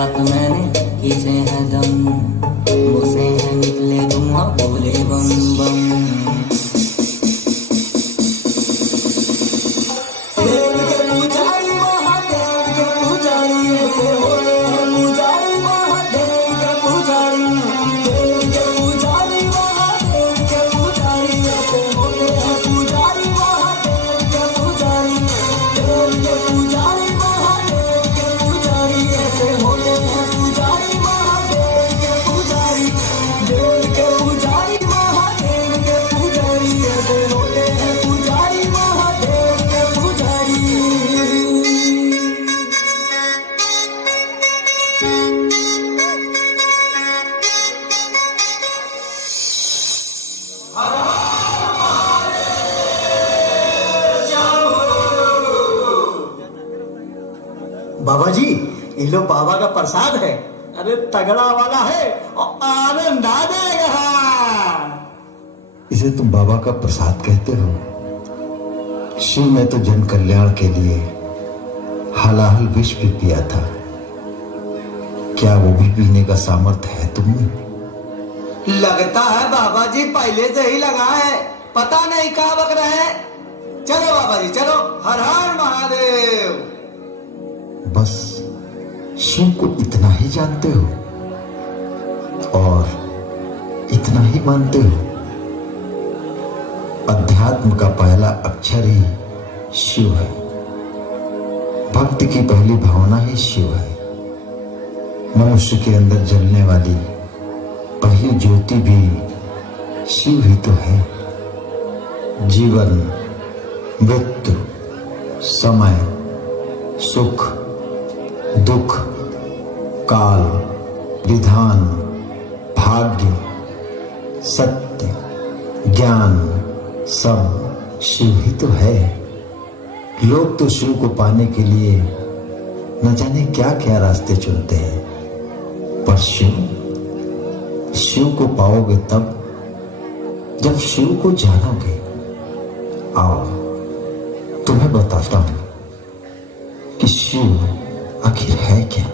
रात मैंने खींचे हैं दम, मुँह से है निकले धुआं बोले बम बम। देव के पुजारी महादेव के पुजारी ऐसे होए हैं पुजारी महादेव के पुजारी। देव के पुजारी महादेव के पुजारी ऐसे होए हैं पुजारी महादेव के पुजारी। देव के पुजारी महादेव के पुजारी ऐसे होए हैं पुजारी महादेव के पुजारी। देव के पुजारी महादेव के पुजारी ऐसे होए हैं पुजारी महादेव के पुजारी। बाबा जी, ये लो बाबा का प्रसाद है। अरे तगड़ा वाला है और आनंद आ जाएगा। इसे तुम बाबा का प्रसाद कहते हो? शिव ने तो जन कल्याण के लिए हलाहल विष भी पिया था। क्या वो भी पीने का सामर्थ्य है तुममें? लगता है बाबा जी पहले से ही लगा है, पता नहीं कहाँ बक रहे हैं। चलो बाबा जी चलो, हर हर महादेव। बस शिव को इतना ही जानते हो और इतना ही मानते हो? अध्यात्म का पहला अक्षर ही शिव है। भक्ति की पहली भावना ही शिव है। मनुष्य के अंदर जलने वाली पहली ज्योति भी शिव ही तो है। जीवन, मृत्यु, समय, सुख, दुख, काल, विधान, भाग्य, सत्य, ज्ञान सब शिव ही तो है। लोग तो शिव को पाने के लिए न जाने क्या क्या रास्ते चुनते हैं, पर शिव को पाओगे तब जब शिव को जानोगे। आओ तुम्हें बताता हूं कि शिव आखिर है क्या।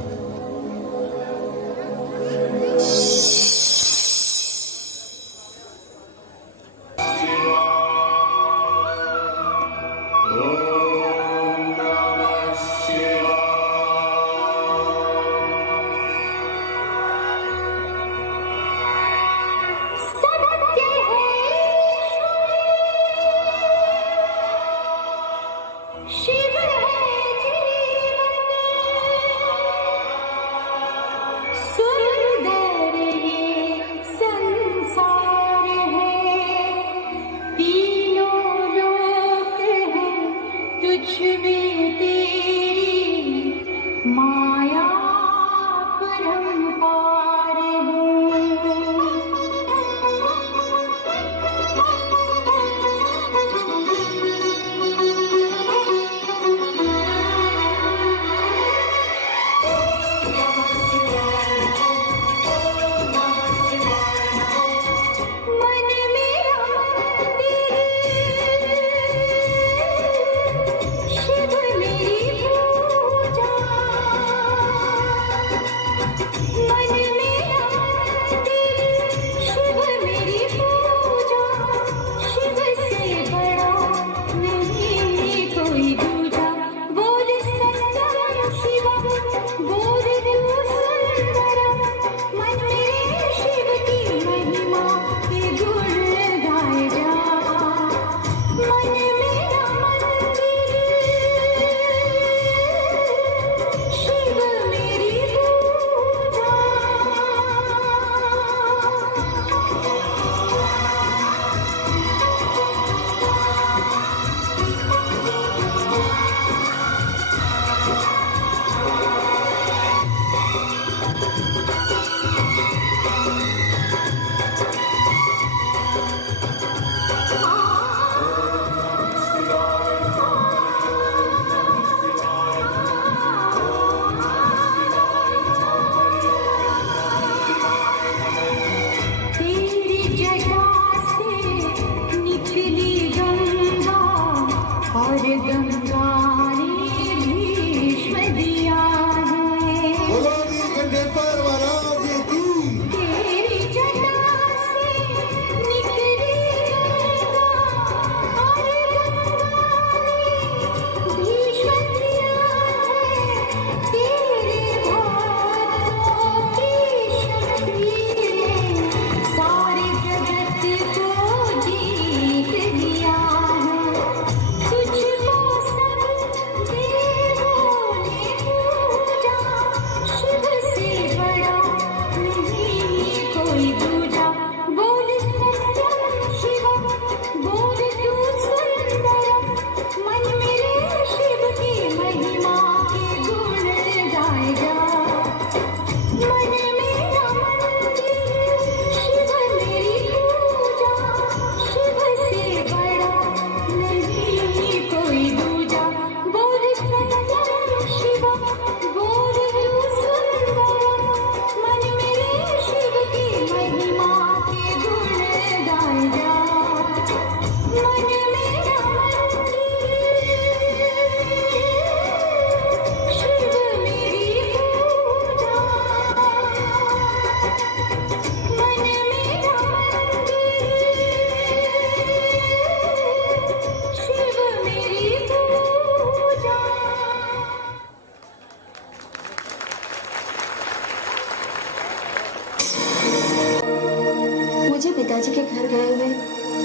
मुझे पिताजी के घर गए हुए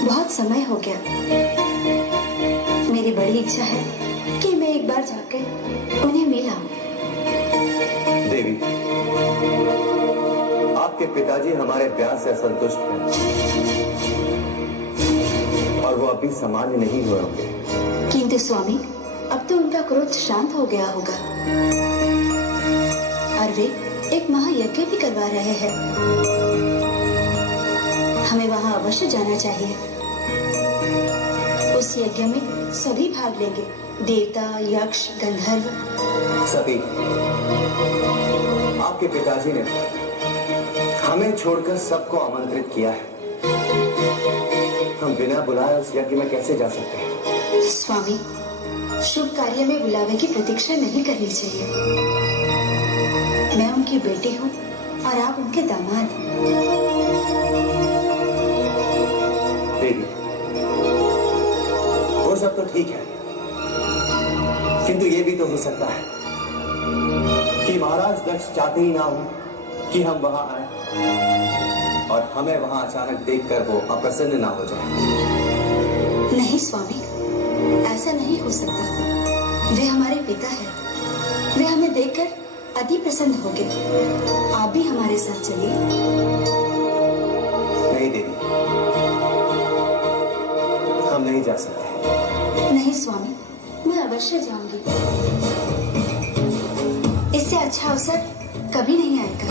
बहुत समय हो गया। मेरी बड़ी इच्छा है कि मैं एक बार जाकर उन्हें मिल आऊं। देवी, आपके पिताजी हमारे प्यार से असंतुष्ट हैं और वो अभी सामान्य नहीं हुए होंगे। किंतु स्वामी, अब तो उनका क्रोध शांत हो गया होगा और वे एक महायज्ञ भी करवा रहे हैं। हमें वहां अवश्य जाना चाहिए। उस यज्ञ में सभी भाग लेंगे, देवता, यक्ष, गंधर्व। सती, आपके पिताजी ने हमें छोड़कर सबको आमंत्रित किया है। हम बिना बुलाए उस यज्ञ में कैसे जा सकते हैं? स्वामी, शुभ कार्य में बुलावे की प्रतीक्षा नहीं करनी चाहिए। मैं उनकी बेटी हूँ और आप उनके दामाद। देवी, वो सब तो ठीक है, किंतु ये भी तो हो सकता है कि महाराज दक्ष चाहते ही ना हो कि हम वहां आए और हमें वहां अचानक देखकर वो अप्रसन्न ना हो जाए। नहीं स्वामी, ऐसा नहीं हो सकता। वे हमारे पिता हैं। वे हमें देखकर अति प्रसन्न होंगे। आप भी हमारे साथ चलिए। नहीं देवी, हम नहीं जा सकते। नहीं स्वामी, मैं अवश्य जाऊंगी। इससे अच्छा अवसर कभी नहीं आएगा।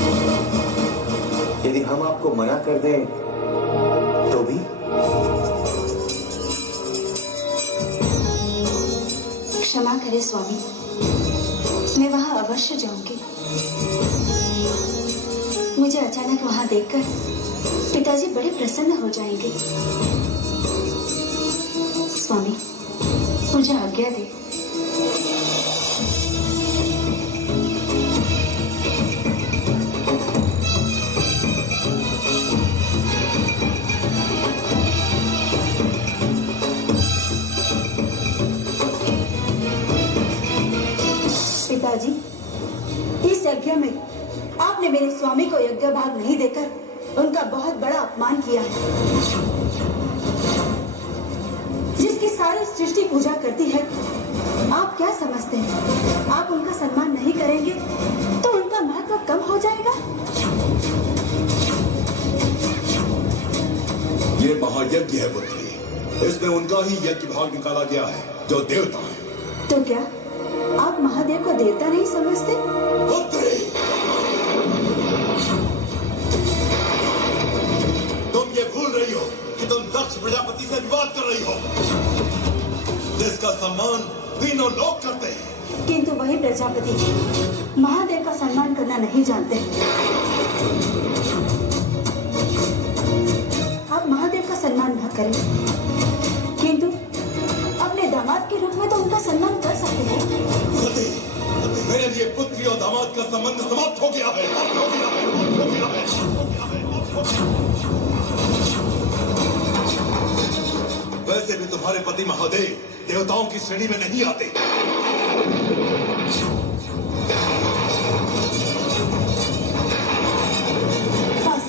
यदि हम आपको मना कर दें तो भी? क्षमा करें स्वामी, मैं वहां अवश्य जाऊंगी। मुझे अचानक वहां देखकर पिताजी बड़े प्रसन्न हो जाएंगे। स्वामी, मुझे आज्ञा दे। पिताजी, इस यज्ञ में आपने मेरे स्वामी को यज्ञ भाग नहीं देकर उनका बहुत बड़ा अपमान किया है। जिसकी सारी सृष्टि पूजा करती है, आप क्या समझते हैं? आप उनका सम्मान नहीं करेंगे तो उनका महत्व कम हो जाएगा? ये महायज्ञ है पुत्री, इसमें उनका ही यज्ञ भाग निकाला गया है जो देवता है। तो क्या आप महादेव को देवता नहीं समझते? पुत्री, तुम ये भूल रही हो कि तुम दक्ष प्रजापति से विवाद कर रही हो, जिसका सम्मान तीनों लोग करते हैं। किंतु वही प्रजापति महादेव का सम्मान करना नहीं जानते। आप महादेव का सम्मान न करें, किंतु अपने दामाद के रूप में तो उनका सम्मान कर सकते हैं। सती, मेरे लिए पुत्री और दामाद का संबंध समाप्त हो गया है। वैसे भी तुम्हारे पति महादेव देवताओं की श्रेणी में नहीं आते। बस,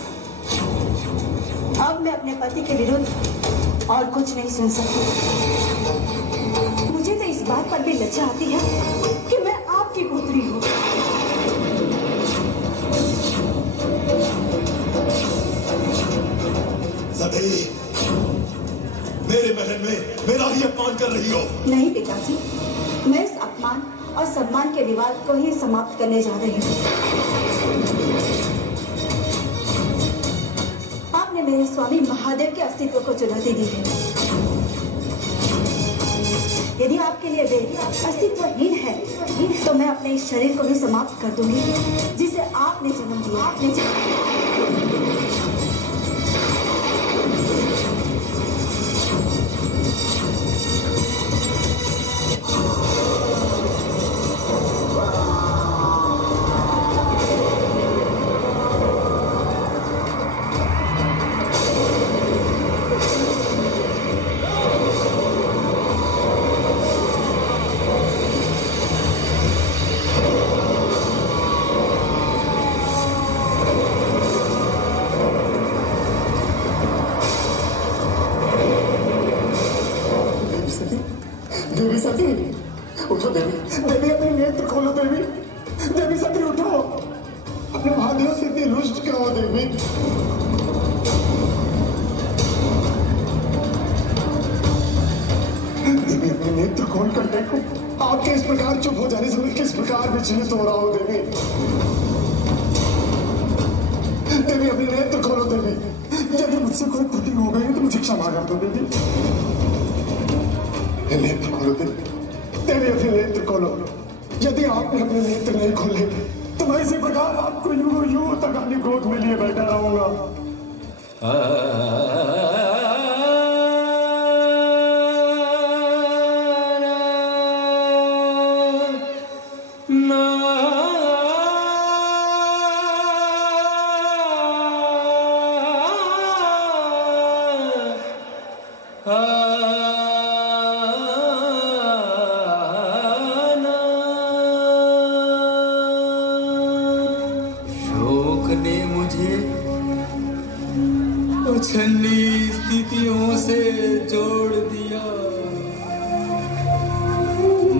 अब मैं अपने पति के विरुद्ध और कुछ नहीं सुन सकती। मुझे तो इस बात पर भी लज्जा आती है कि मैं आपकी पुत्री हूँ। सती, मेरे महल में मेरा ही अपमान कर रही हो। नहीं पिताजी, मैं इस अपमान और सम्मान के विवाद को ही समाप्त करने जा रही हूँ। आपने मेरे स्वामी महादेव के अस्तित्व को चुनौती दी है। यदि आपके लिए वे अस्तित्वहीन है, तो मैं अपने इस शरीर को भी समाप्त कर दूंगी जिसे आपने जन्म दिया। देवी सती उठो देवी, देवी अपने नेत्र खोलो देवी, देवी सती उठो, अपने महादेव से इतनी रुष्ट क्यों हो देवी? देवी अपने नेत्र खोल कर देखो, आपके इस प्रकार चुप हो जाने से मैं किस प्रकार विचलित हो रहा हूँ देवी। देवी अपने नेत्र खोलो देवी, यदि मुझसे कोई त्रुटि हो गई तो मुझे क्षमा कर दो देवी। नेत्र खोलो देवी, देवी अपने नेत्र खोलो, यदि आपने अपने नेत्र नहीं खोले तो मैं इसी प्रकार आपको यूं यूं तक अपनी गोद में लिए बैठा रहूंगा। शोक ने मुझे छन्नी स्थितियों से जोड़ दिया,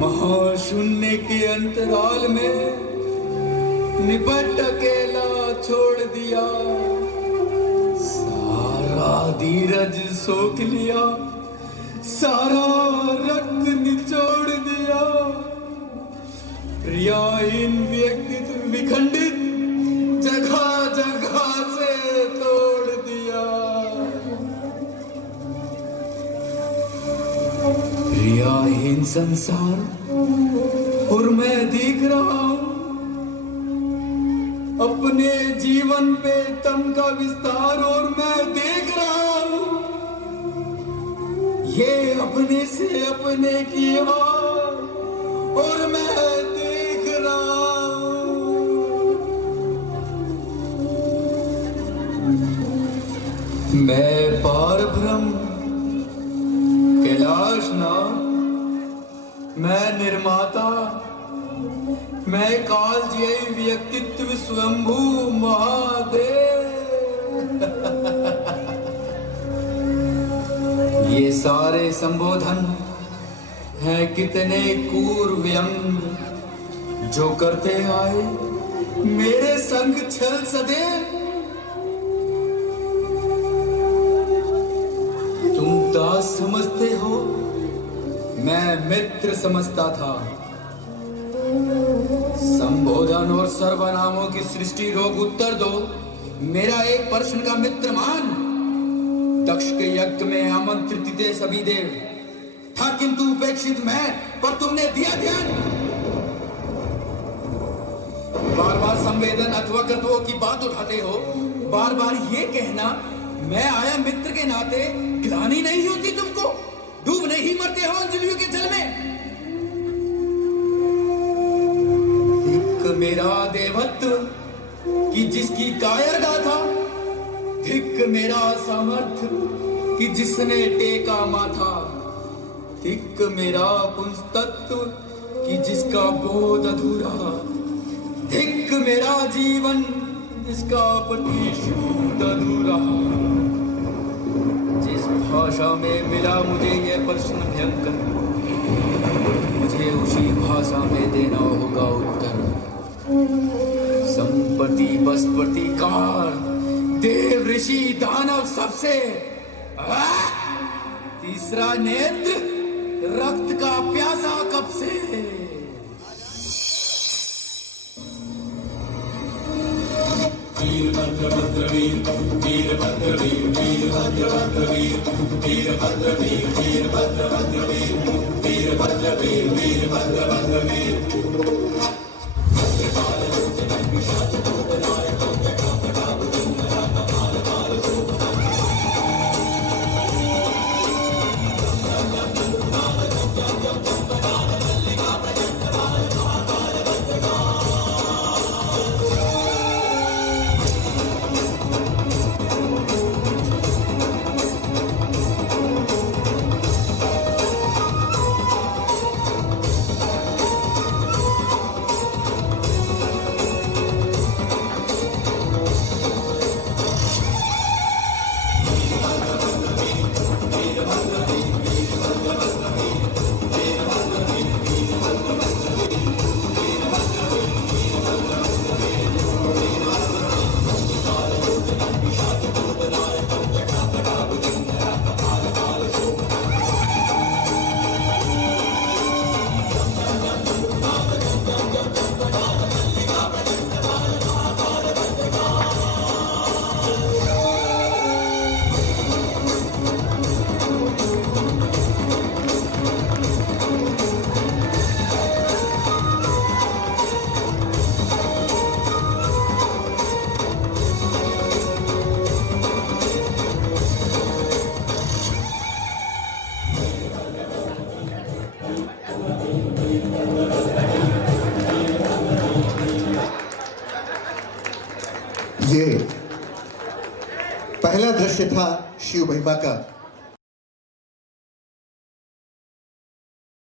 महाशून्य के अंतराल में निपट अकेला छोड़ दिया, सारा धीरज सोख लिया, सारा रक्त निचोड़ दिया, प्रियाहीन व्यक्तित्व विखंडित जगह जगह से तोड़ दिया, प्रियाहीन संसार और मैं दिख रहा हूं, अपने जीवन पे तम का विस्तार और मैं देख रहा हूं, ये अपने से अपने की हार और मैं देख रहा हूं। मैं पार ब्रह्म कैलाशनाथ, मैं निर्माता, मैं कालजयी व्यक्तित्व स्वयंभू महादेव। ये सारे संबोधन हैं कितने क्रूर व्यंग जो करते आए मेरे संग छल सदैव। तुम दास समझते हो, मैं मित्र समझता था। संबोधन और सर्वनामों की सृष्टि रोग उत्तर दो, मेरा एक प्रश्न का मित्र मान। दक्ष के यज्ञ में आमंत्रित थे सभी देव, था किंतु उपेक्षित मैं, पर तुमने दिया ध्यान। बार बार संवेदन अथवा कर्तव्यों की बात उठाते हो, बार बार ये कहना मैं आया मित्र के नाते, ग्लानि नहीं होती तुमको? डूब नहीं मरते हो अंजलियों के जल में? धिक्क मेरा देवत्व कि जिसकी कायर गाथा, धिक्क मेरा सामर्थ्य कि जिसने टेका माथा, धिक्क मेरा पुंस्तत्व कि जिसका बोध अधूरा, धिक्क मेरा जीवन जिसका प्रतिशोध अधूरा। जिस भाषा में मिला मुझे यह प्रश्न भयंकर, मुझे उसी भाषा में देना होगा उत्तर। संपत्ति बसपति कार, देव ऋषि दानव सबसे, तीसरा नेत्र रक्त का प्यासा कब से। वीरभद्र भद्र वीर, वीरभद्र वीर, वीरभद्र भद्र वीर, वीरभद्र वीर, वीरभद्र भद्र वीर, वीरभद्र वीर, वीरभद्र भद्र वीर। ये पहला दृश्य था शिव महिमा का,